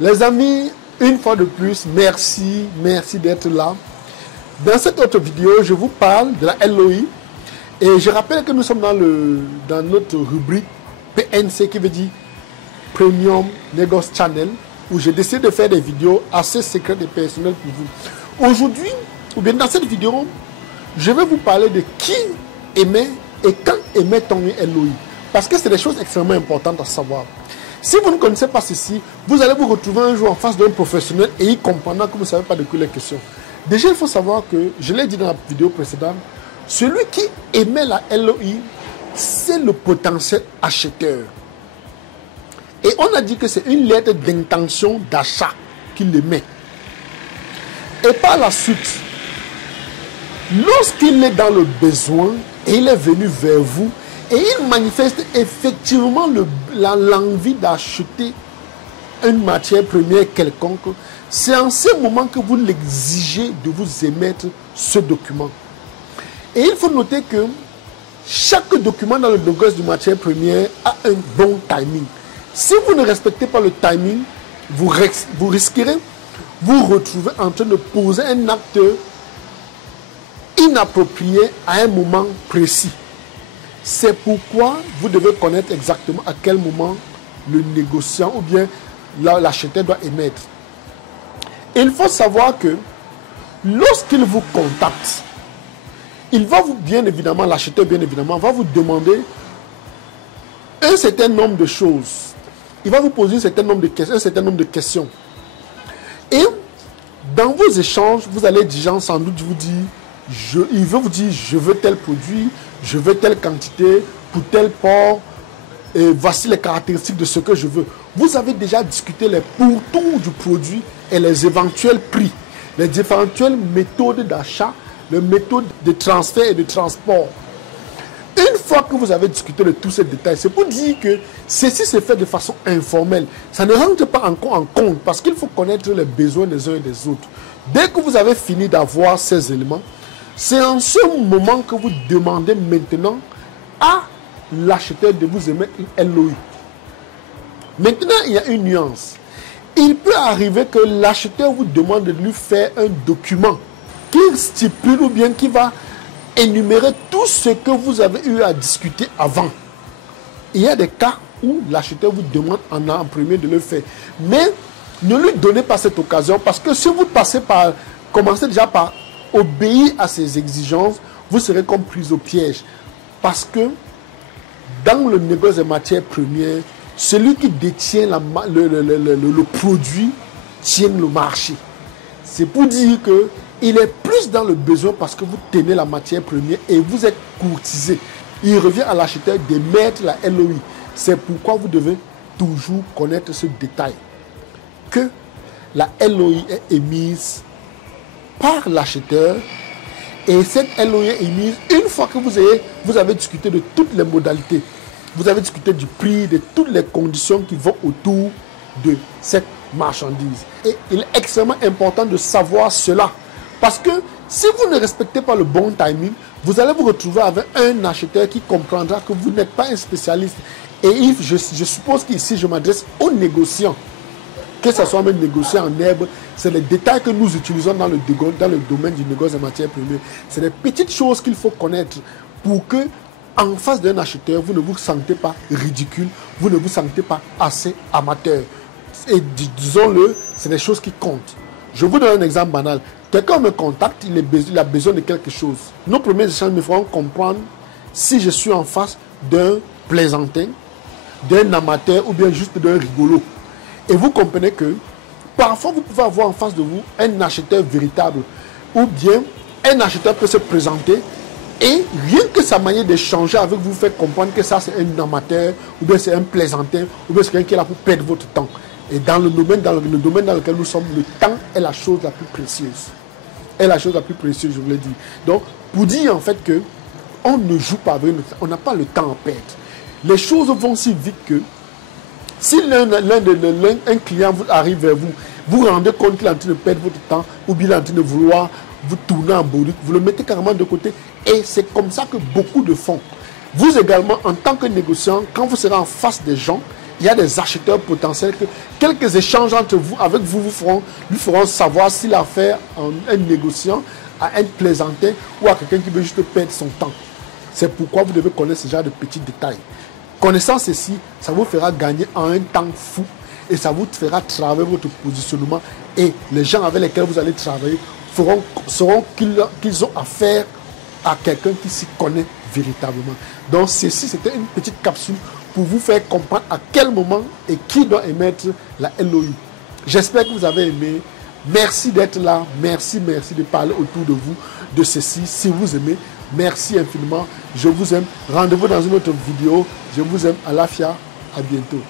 Les amis, une fois de plus, merci d'être là. Dans cette autre vidéo, je vous parle de la LOI. Et je rappelle que nous sommes dans notre rubrique PNC qui veut dire Premium Negoce Channel, où j'ai décidé de faire des vidéos assez secrètes et personnelles pour vous. Aujourd'hui, ou bien dans cette vidéo, je vais vous parler de qui émet et quand émet-on une LOI. Parce que c'est des choses extrêmement importantes à savoir. Si vous ne connaissez pas ceci, vous allez vous retrouver un jour en face d'un professionnel et il comprendra que vous ne savez pas de quoi il est question. Déjà, il faut savoir que, je l'ai dit dans la vidéo précédente, celui qui émet la LOI, c'est le potentiel acheteur. Et on a dit que c'est une lettre d'intention d'achat qu'il émet. Et par la suite, lorsqu'il est dans le besoin et il est venu vers vous, et il manifeste effectivement l'envie d'acheter une matière première quelconque, c'est en ce moment que vous l'exigez de vous émettre ce document. Et il faut noter que chaque document dans le négoce de matière première a un bon timing. Si vous ne respectez pas le timing, vous risquerez vous retrouver en train de poser un acte inapproprié à un moment précis. C'est pourquoi vous devez connaître exactement à quel moment le négociant ou bien l'acheteur doit émettre. Il faut savoir que lorsqu'il vous contacte, il va vous, bien évidemment, l'acheteur bien évidemment, va vous demander un certain nombre de choses. Il va vous poser un certain nombre de questions. Et dans vos échanges, vous allez déjà sans doute vous dire, il veut vous dire, je veux tel produit, je veux telle quantité, pour tel port, et voici les caractéristiques de ce que je veux. Vous avez déjà discuté les pourtours du produit et les éventuels prix, les éventuelles méthodes d'achat, les méthodes de transfert et de transport. Une fois que vous avez discuté de tous ces détails, c'est pour dire que ceci se fait de façon informelle. Ça ne rentre pas encore en compte parce qu'il faut connaître les besoins des uns et des autres. Dès que vous avez fini d'avoir ces éléments, c'est en ce moment que vous demandez maintenant à l'acheteur de vous émettre une LOI. Maintenant, il y a une nuance. Il peut arriver que l'acheteur vous demande de lui faire un document qui stipule ou bien qui va énumérer tout ce que vous avez eu à discuter avant. Il y a des cas où l'acheteur vous demande en premier de le faire. Mais ne lui donnez pas cette occasion parce que si vous commencez déjà par obéir à ses exigences, vous serez comme pris au piège. Parce que dans le négoce des matières premières, celui qui détient le produit tient le marché. C'est pour dire que il est plus dans le besoin parce que vous tenez la matière première et vous êtes courtisé. Il revient à l'acheteur d'émettre la LOI. C'est pourquoi vous devez toujours connaître ce détail. Que la LOI est émise par l'acheteur et cette LOI est émise une fois que vous avez discuté de toutes les modalités. Vous avez discuté du prix, de toutes les conditions qui vont autour de cette marchandise. Et il est extrêmement important de savoir cela. Parce que si vous ne respectez pas le bon timing, vous allez vous retrouver avec un acheteur qui comprendra que vous n'êtes pas un spécialiste. Et je suppose qu'ici, je m'adresse aux négociants. Que ce soit même négociant en herbe, c'est les détails que nous utilisons dans le domaine du négoce des matières premières. C'est des petites choses qu'il faut connaître pour que, en face d'un acheteur, vous ne vous sentez pas ridicule, vous ne vous sentez pas assez amateur. Et disons-le, c'est des choses qui comptent. Je vous donne un exemple banal. Quelqu'un me contacte, il a besoin de quelque chose. Nos premiers échanges me feront comprendre si je suis en face d'un plaisantin, d'un amateur ou bien juste d'un rigolo. Et vous comprenez que parfois vous pouvez avoir en face de vous un acheteur véritable ou bien un acheteur peut se présenter et rien que sa manière d'échanger avec vous fait comprendre que ça c'est un amateur ou bien c'est un plaisantin ou bien c'est quelqu'un qui est là pour perdre votre temps. Et dans le domaine dans lequel nous sommes, le temps est la chose la plus précieuse. Est la chose la plus précieuse, je vous l'ai dit. Donc, pour dire en fait que on ne joue pas avec notre temps, on n'a pas le temps à perdre. Les choses vont si vite que si un client arrive vers vous, vous rendez compte qu'il est en train de perdre votre temps ou bien il est en train de vouloir vous tourner en bourrique, vous le mettez carrément de côté. Et c'est comme ça que beaucoup le font. Vous également, en tant que négociant, quand vous serez en face des gens, il y a des acheteurs potentiels que quelques échanges entre vous, avec vous, lui feront savoir s'il a affaire à un négociant, à un plaisantin ou à quelqu'un qui veut juste perdre son temps. C'est pourquoi vous devez connaître ce genre de petits détails. Connaissant ceci, ça vous fera gagner en un temps fou et ça vous fera travailler votre positionnement et les gens avec lesquels vous allez travailler sauront qu'ils ont affaire à quelqu'un qui s'y connaît véritablement. Donc ceci, c'était une petite capsule pour vous faire comprendre à quel moment et qui doit émettre la LOI. J'espère que vous avez aimé. Merci d'être là. Merci de parler autour de vous de ceci. Si vous aimez, merci infiniment. Je vous aime. Rendez-vous dans une autre vidéo. Je vous aime. Alafia. À bientôt.